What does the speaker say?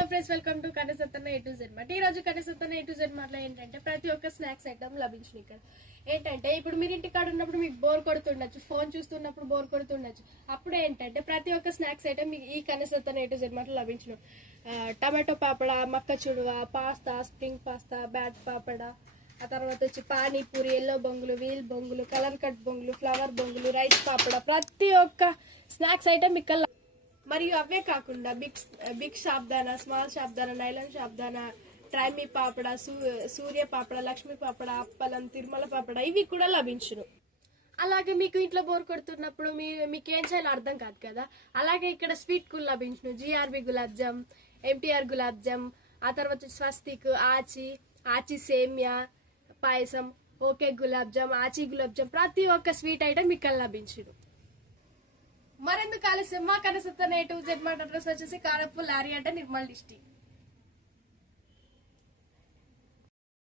Hello friends, welcome to Kanasattanna A to Z mart. ఈ రోజు Kanasattanna A to Z mart లో ఏంటంటే ప్రతి ఒక్క స్నాక్స్ ఐటమ్ లభించిన ఇక్కడ. ఏంటంటే ఇప్పుడు మీరు ఇంటికాడ ఉన్నప్పుడు మీకు బోర్ కొడుతుండొచ్చు, ఫోన్ చూస్తున్నప్పుడు బోర్ కొడుతుండొచ్చు. అప్పుడు ఏంటంటే ప్రతి ఒక్క స్నాక్స్ ఐటమ్ మీకు ఈ కనసత్తన్న ఏ టు జెడ్ మార్ట్ లో లభించిన. టమాటో పాపడ, మక్క చుడువ, పాస్తా, స్ప్రింగ్ పాస్తా, బ్యాట్ పాపడ, ఆ తర్వాత వచ్చి పానీపూరి, ఎల్లో బొంగులు, వీల్ బొంగులు, కలర్ కట్ బొంగులు, ఫ్లవర్ బొంగులు, రైస్ పాపడ, ప్రతి ఒక్క స్నాక్స్ ఐటమ్ ఇక్కడ. మరియు అవే కాకుండా బిగ్ షాబ్దానా, స్మాల్ షాబ్దానా, నైలాన్ షాబ్దానా, ట్రైమీ పాపడ, సూర్య పాపడ, లక్ష్మీ పాపడ, అప్పలం, తిరుమల పాపడ ఇవి కూడా లభించును. అలాగే మీకు ఇంట్లో బోర్ కొడుతున్నప్పుడు మీకు ఏం చేయాలో అర్థం కాదు కదా, అలాగే ఇక్కడ స్వీట్ కూల్ లభించును. జిఆర్బి గులాబ్ జామ్, ఎంటీఆర్ గులాబ్ జామ్, ఆ తర్వాత స్వస్తిక్, ఆచి సేమియా పాయసం, ఓకే గులాబ్ జామ్, ఆచి గులాబ్ జామ్, ప్రతి ఒక్క స్వీట్ ఐటమ్ ఇక్కడ లభించును. మరెందుకు ఆలస్యం, మా కనసత్తన్న A to Z mart address వచ్చేసి కారపూర్ లారీ అంటే నిర్మల్ డిస్ట్రిక్ట్.